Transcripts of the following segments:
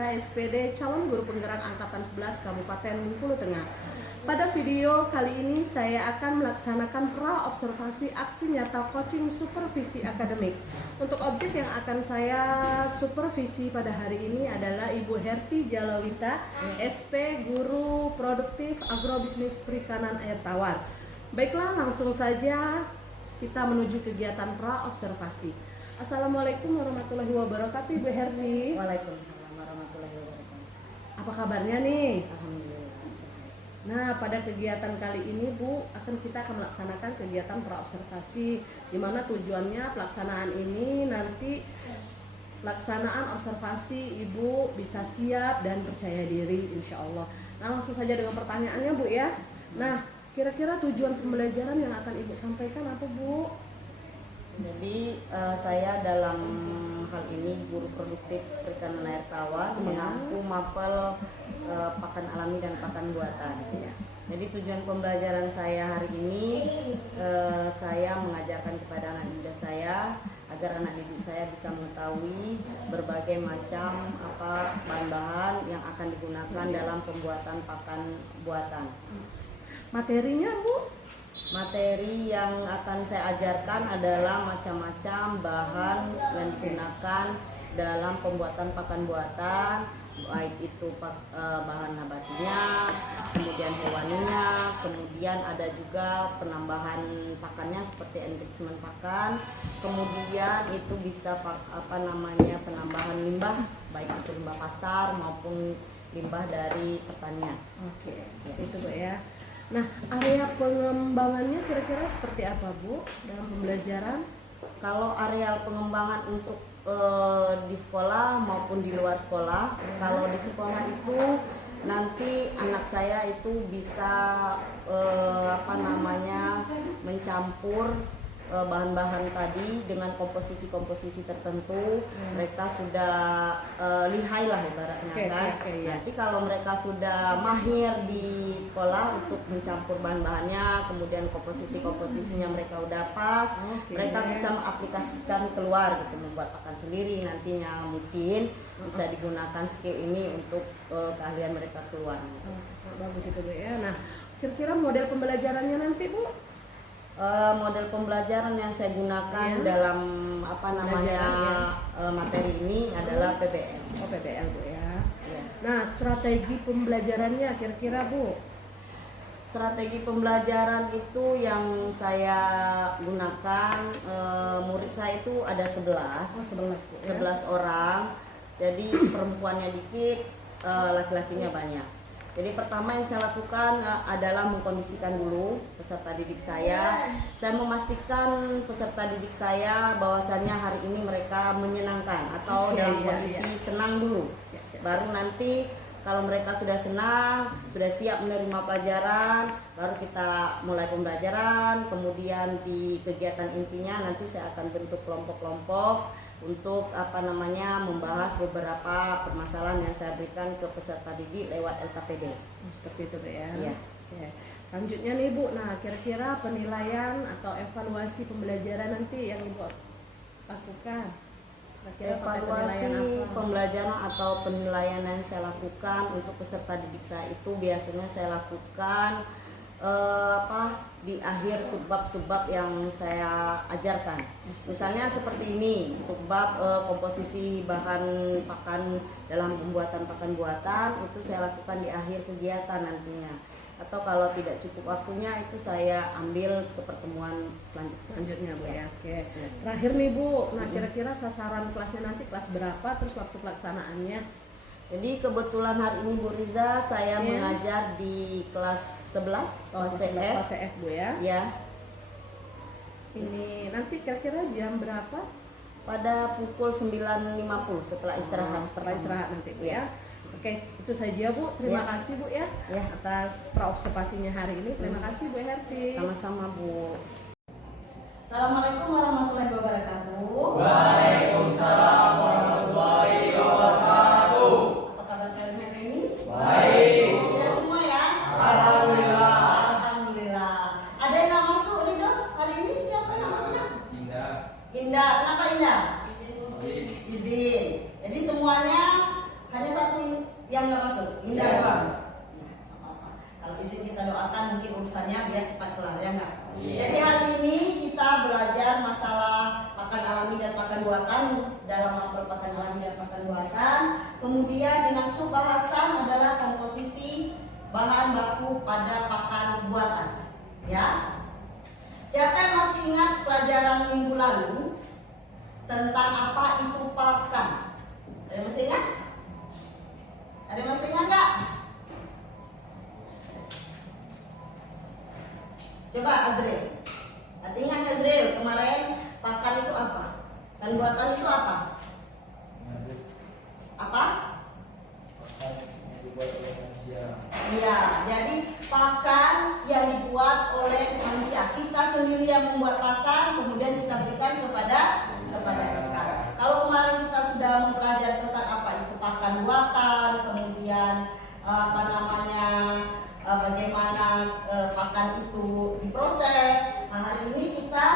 Jalawita SPD calon guru penggerak angkatan 11 Kabupaten Bengkulu Tengah. Pada video kali ini saya akan melaksanakan pra-observasi aksi nyata coaching supervisi akademik. Untuk objek yang akan saya supervisi pada hari ini adalah Ibu Herti Jalawita, SP Guru Produktif Agrobisnis Perikanan Air Tawar. Baiklah, langsung saja kita menuju kegiatan pra-observasi. Assalamualaikum warahmatullahi wabarakatuh, Ibu Herti. Waalaikumsalam warahmatullahi wabarakatuh. Apa kabarnya nih? Alhamdulillah. Nah, pada kegiatan kali ini Bu, kita akan melaksanakan kegiatan pra-observasi, di mana tujuannya pelaksanaan ini nanti pelaksanaan observasi Ibu bisa siap dan percaya diri insya Allah. Nah, langsung saja dengan pertanyaannya Bu ya. Nah, kira-kira tujuan pembelajaran yang akan Ibu sampaikan apa Bu? Jadi saya dalam hal ini guru produktif perikanan air tawar mengampu mapel pakan alami dan pakan buatan. Jadi tujuan pembelajaran saya hari ini saya mengajarkan kepada anak didik saya agar anak didik saya bisa mengetahui berbagai macam bahan-bahan yang akan digunakan dalam pembuatan pakan buatan. Materinya Bu? Materi yang akan saya ajarkan adalah macam-macam bahan yang digunakan dalam pembuatan pakan buatan, baik itu bahan nabatinya, kemudian hewaninya, kemudian ada juga penambahan pakannya seperti enrichment pakan, kemudian itu bisa penambahan limbah, baik itu limbah pasar maupun limbah dari pertanian. Oke, seperti itu Bu ya. Nah, area pengembangannya kira-kira seperti apa Bu dalam pembelajaran? Kalau area pengembangan untuk di sekolah maupun di luar sekolah, kalau di sekolah itu nanti anak saya itu bisa mencampur bahan-bahan tadi dengan komposisi-komposisi tertentu. Mereka sudah lihai lah ibaratnya kan. Ya. Nanti kalau mereka sudah mahir di sekolah untuk mencampur bahan-bahannya, kemudian komposisi-komposisinya mereka udah pas, mereka bisa mengaplikasikan keluar gitu, membuat pakan sendiri nantinya mungkin bisa digunakan skill ini untuk keahlian mereka keluar. Bagus itu Bu ya. Nah, kira-kira model pembelajarannya nanti Bu? Model pembelajaran yang saya gunakan dalam materi ini adalah PBL. Oh, PBL Bu ya. Nah, strategi pembelajarannya kira-kira Bu? Strategi pembelajaran itu yang saya gunakan, murid saya itu ada 11. Oh, 11 Bu ya. 11 orang. Jadi perempuannya dikit, laki-lakinya banyak. Jadi pertama yang saya lakukan adalah mengkondisikan dulu peserta didik saya. Saya memastikan peserta didik saya bahwasannya hari ini mereka menyenangkan atau dalam kondisi senang dulu. Baru nanti kalau mereka sudah senang, sudah siap menerima pelajaran, baru kita mulai pembelajaran. Kemudian di kegiatan intinya nanti saya akan bentuk kelompok-kelompok untuk membahas beberapa permasalahan yang saya berikan ke peserta didik lewat LKPD. Seperti itu Bu ya. Iya. Oke. Selanjutnya nih Bu, nah kira-kira penilaian atau evaluasi pembelajaran nanti yang Ibu lakukan? Evaluasi pembelajaran atau penilaian yang saya lakukan untuk peserta didik saya itu biasanya saya lakukan di akhir subbab-subbab yang saya ajarkan. Misalnya seperti ini, subbab komposisi bahan pakan dalam pembuatan pakan buatan itu saya lakukan di akhir kegiatan nantinya. Atau kalau tidak cukup waktunya itu saya ambil ke pertemuan selanjutnya Bu ya. Oke. Terakhir nih Bu, nah kira-kira sasaran kelasnya nanti kelas berapa, terus waktu pelaksanaannya? Jadi kebetulan hari ini Bu Riza saya mengajar di kelas 11 kelas CF Bu ya. Ya. Ini nanti kira-kira jam berapa? Pada pukul 9.50 setelah istirahat. Setelah istirahat nanti Bu ya. Oke, itu saja Bu. Terima kasih Bu ya atas pra-observasinya hari ini. Terima kasih Bu Herti. Sama-sama Bu. Assalamualaikum warahmatullahi wabarakatuh. Waalaikumsalam warahmatullahi wabarakatuh. Apa kabar kalian hari ini? Baik. Bisa semua ya? Alhamdulillah. Alhamdulillah. Ada yang nggak masuk nih dong? Hari ini siapa yang masuk? Indah. Indah. Kenapa Indah? Baik. Izin. Jadi semuanya hanya satu Yang nggak masuk, Indah Ya. doang. Ya, nggak apa-apa. Kalau izin kita doakan mungkin urusannya biar cepat kelar ya nggak? Iya. Jadi hari ini kita belajar masalah pakan alami dan pakan buatan dalam master pakan alami dan pakan buatan. Kemudian dengan subbahasan adalah komposisi bahan baku pada pakan buatan. Ya. Siapa yang masih ingat pelajaran minggu lalu tentang apa itu pakan? Ada yang masih ingat? Ada yang masih ingat nggak? Coba Azril. Ada ingat nggak Azril kemarin pakan itu apa? Dan buatan itu apa? Apa? Iya, jadi pakan yang dibuat oleh manusia. Kita sendiri yang membuat pakan, kemudian kita berikan kepada ikan. Kalau kemarin kita sudah mempelajari tentang apa itu pakan buatan, kemudian bagaimana pakan itu diproses. Nah, hari ini kita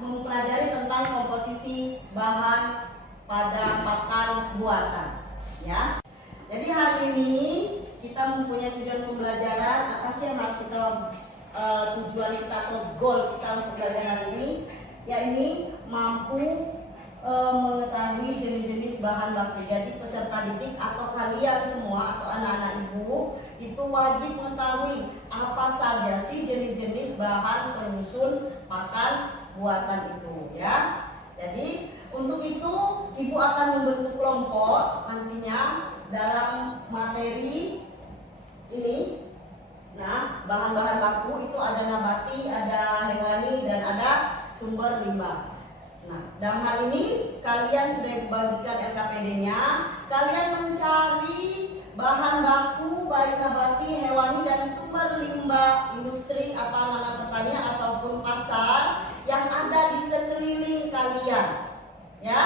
mempelajari tentang komposisi bahan pada pakan buatan, ya. Jadi hari ini kita mempunyai tujuan pembelajaran. Apa sih yang harus kita tujuan kita atau goal kita untuk belajar hari ini? Yaitu mampu mengetahui jenis-jenis bahan baku. Jadi peserta didik atau kalian semua atau anak-anak ibu itu wajib mengetahui apa saja sih jenis-jenis bahan penyusun pakan buatan itu, ya. Jadi untuk itu ibu akan membentuk kelompok nantinya dalam materi ini. Nah, bahan-bahan baku itu ada nabati, ada hewani, dan ada sumber limbah. Nah, dalam hal ini kalian sudah bagikan LKPD-nya. Kalian mencari bahan baku baik nabati, hewani, dan sumber limbah industri apa nama pertanian ataupun pasar yang ada di sekeliling kalian, ya.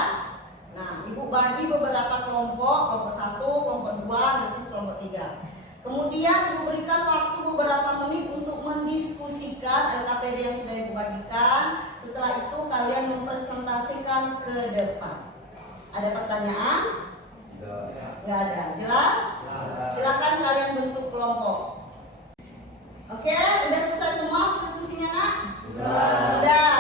Nah, ibu bagi beberapa kelompok 1, kelompok 2, nanti kelompok 3. Kemudian ibu berikan waktu beberapa menit untuk mendiskusikan LKPD yang sudah ibu bagikan. Setelah itu kalian mempresentasikan ke depan. Ada pertanyaan? Nggak ada. Jelas? Silakan kalian bentuk kelompok. Oke, udah selesai semua diskusinya, Nak? Sudah.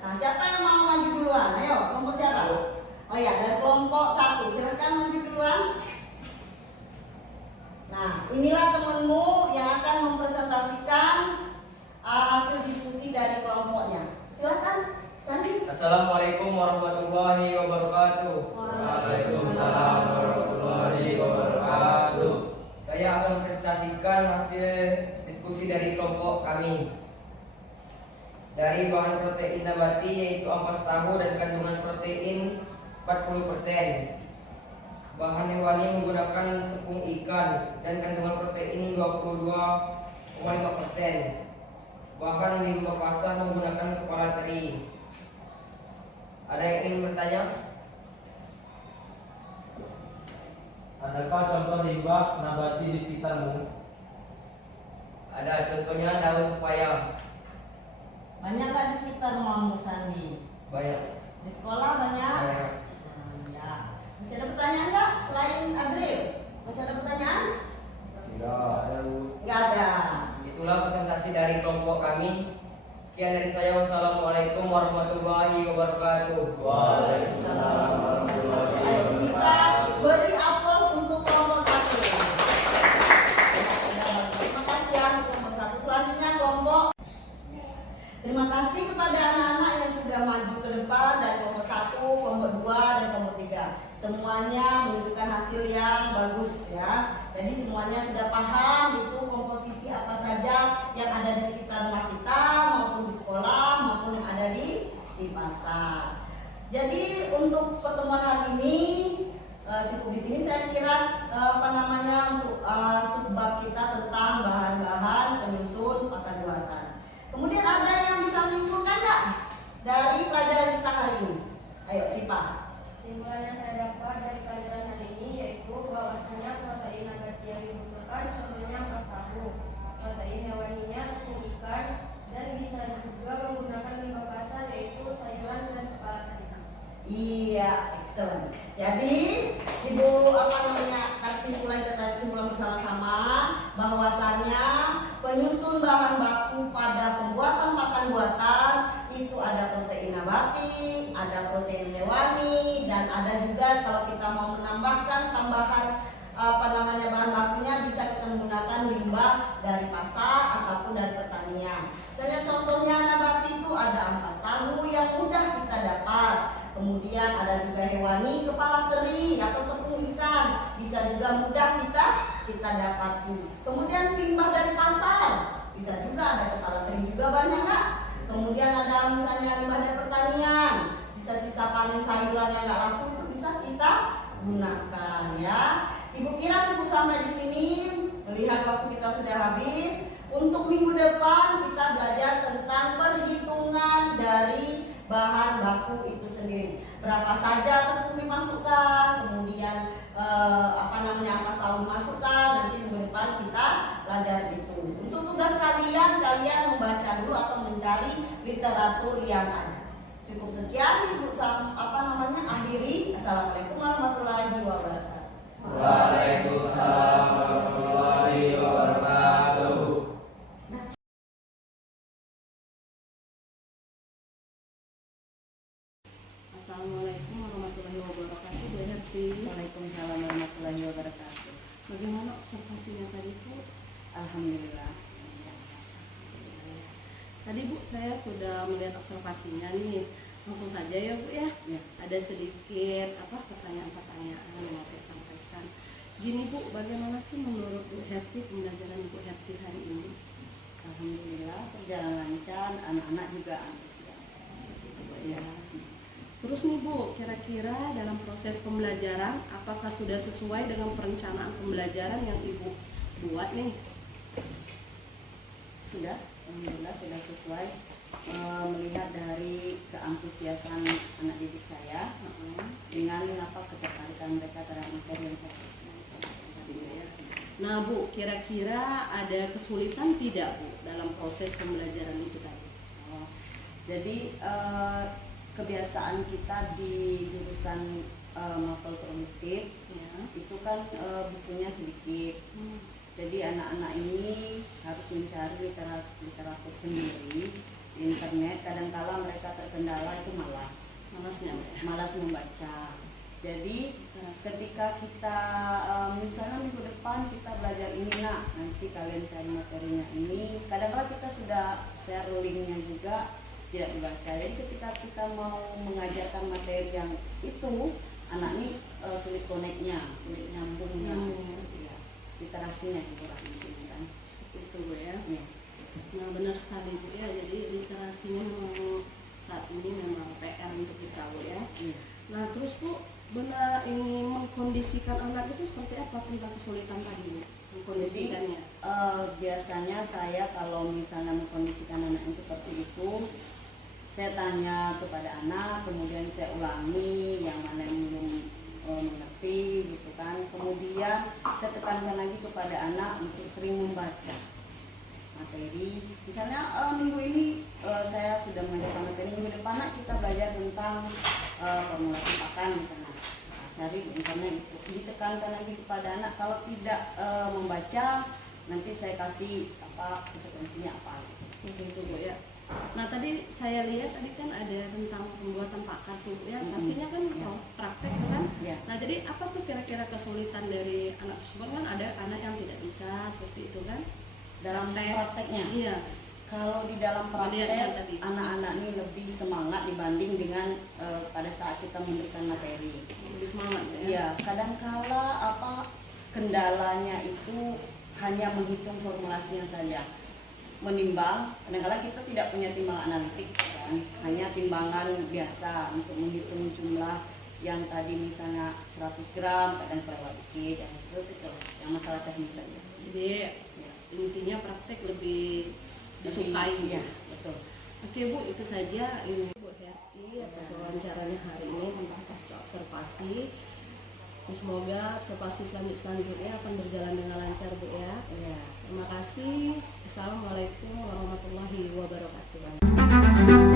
Nah, siapa yang mau maju duluan? Ayo, kelompok siapa? Oh ya, dari kelompok 1, silakan maju duluan. Nah, inilah temanmu yang akan mempresentasikan hasil diskusi dari kelompoknya. Silakan, Sandi. Assalamualaikum warahmatullahi wabarakatuh. Waalaikumsalam warahmatullahi wabarakatuh. Saya akan presentasikan hasil diskusi dari kelompok kami. Dari bahan protein nabati yaitu ampas tahu dan kandungan protein 40%. Bahan hewani menggunakan tepung ikan dan kandungan protein 22,5%. Bahan limbah pasar menggunakan kepala teri. Ada yang ingin bertanya? Adakah contoh limbah nabati di sekitarmu? Ada, contohnya daun pepaya. Banyak nggak di sekitar rumahmu, Sandi? Banyak. Di sekolah banyak? Banyak. Ya. Masih ada pertanyaan nggak selain Azril? Masih ada pertanyaan? Nggak ada. Itulah presentasi dari kelompok kami. Sekian dari saya. Wassalamualaikum warahmatullahi wabarakatuh. Waalaikumsalam warahmatullahi Ayo kita wabarakatuh. beri aplaus untuk kelompok 1. Terima kasih ya kelompok 1. Selanjutnya kelompok. Terima kasih kepada anak-anak yang sudah maju ke depan dari kelompok 1, kelompok 2, dan kelompok 3. Semuanya menunjukkan hasil yang bagus ya. Jadi semuanya sudah paham itu komposisi apa saja yang ada di sekitar rumah kita maupun di sekolah maupun yang ada di pasar. Jadi untuk pertemuan hari ini cukup di sini saya kira untuk subbab kita tentang bahan-bahan penyusun pakan buatan. Kemudian ada yang bisa menyimpulkan nggak dari pelajaran kita hari ini? Ayo Sipa. Kesimpulan yang saya dapat dari pelajaran hari ini yaitu bahwasanya protein nabati yang dibutuhkan contohnya ampas tahu, protein hewaninya tepung ikan, dan bisa juga menggunakan limbah pasar yaitu sayuran dan kepala teri. Iya, excellent. Jadi ibu kesimpulan penyusun bahan baku pada pembuatan makan buatan itu ada protein nabati, ada protein hewani, dan ada juga kalau kita mau menambahkan tambahan bahan bakunya bisa kita menggunakan limbah dari pasar ataupun dari pertanian. Misalnya contohnya nabati itu ada ampas tahu yang mudah kita dapat. Kemudian ada juga hewani, kepala teri atau tepung ikan, bisa juga mudah kita dapati. Kemudian limbah dari pasar, bisa juga ada kepala teri juga banyak nggak? Kemudian ada misalnya limbah dari pertanian, sisa-sisa panen sayuran yang nggak laku itu bisa kita gunakan ya. Ibu kira cukup sampai di sini. Melihat waktu kita sudah habis. Untuk minggu depan kita belajar tentang perhitungan dari bahan baku itu sendiri. Berapa saja tepung dimasukkan, kemudian ampas tahu dimasukkan. Nanti minggu depan kita belajar itu. Untuk tugas kalian membaca dulu atau mencari literatur yang ada. Cukup sekian Ibu akhiri. Assalamualaikum warahmatullahi wabarakatuh. Waalaikumsalam warahmatullahi wabarakatuh. Assalamualaikum warahmatullahi wabarakatuh. Bu Herti. Waalaikumsalam warahmatullahi wabarakatuh. Bagaimana observasinya tadi Bu? Alhamdulillah. Tadi Bu saya sudah melihat observasinya nih. Langsung saja ya Bu ya. Ya. Ada sedikit pertanyaan-pertanyaan yang mau saya sampaikan. Gini Bu, bagaimana sih menurut Bu Herti pembelajaran Bu Herti hari ini? Alhamdulillah berjalan lancar, anak-anak juga antusias. Ya. Terus nih Bu, kira-kira dalam proses pembelajaran apakah sudah sesuai dengan perencanaan pembelajaran yang Ibu buat nih? Sudah, alhamdulillah sudah sesuai. Melihat dari keantusiasan anak didik saya dengan ketertarikan mereka terhadap materi yang saya sampaikan tadi ya. Nah Bu, kira-kira ada kesulitan tidak Bu dalam proses pembelajaran itu tadi? Jadi kebiasaan kita di jurusan mapel produktif Ya. itu kan bukunya sedikit. Jadi anak-anak ini harus mencari literatur sendiri di internet. Kadang-kala mereka terkendala itu malas membaca. Jadi ketika kita misalnya minggu depan kita belajar ini nanti kalian cari materinya ini. Kadang-kala kita sudah share linknya juga tidak dibaca. Jadi ketika kita mau mengajarkan materi yang itu, anak ini sulit connect-nya, sulit nyambungnya. Ya, literasinya kurang kan. Seperti itu Bu ya. Ya. Nah benar sekali Bu ya, jadi literasinya memang saat ini memang PR untuk kita Bu ya. Nah terus Bu, benar ini mengkondisikan anak itu seperti apa tentang kesulitan tadi Bu? Mengkondisikannya. Biasanya saya kalau misalnya mengkondisikan anaknya seperti itu, saya tanya kepada anak, kemudian saya ulangi yang mana yang belum mengerti gitu kan. Kemudian saya tekankan lagi kepada anak untuk sering membaca materi. Misalnya minggu ini saya sudah mengajarkan materi, minggu depan kita belajar tentang formulasi pakan misalnya. Cari di internet itu, ditekankan lagi kepada anak. Kalau tidak membaca, nanti saya kasih konsekuensinya apa. Gitu Bu ya. Nah tadi saya lihat tadi kan ada tentang pembuatan pakan tuh Bu ya. Pastinya kan praktek kan. Ya. Nah jadi apa tuh kira-kira kesulitan dari anak tersebut? Kan ada anak yang tidak bisa seperti itu kan. Dalam prakteknya. Iya. Kalau di dalam Kemudian yang tadi. praktek, anak-anak ini lebih semangat dibanding dengan pada saat kita memberikan materi. Lebih semangat ya. Iya, kadangkala kendalanya itu hanya menghitung formulasinya saja. Menimbang, kadang-kala kita tidak punya timbang analitik kan, hanya timbangan biasa untuk menghitung jumlah yang tadi misalnya 100 gram, kadang kelewat dikit, yang seperti itu, yang masalah teknis saja. Jadi Ya. intinya praktek lebih disukai. Ya, betul. Oke Bu, itu saja ini Bu Herti atas wawancaranya hari ini tentang pasca observasi. Semoga observasi selanjutnya akan berjalan dengan lancar Bu ya. Ya. Terima kasih. Assalamualaikum warahmatullahi wabarakatuh.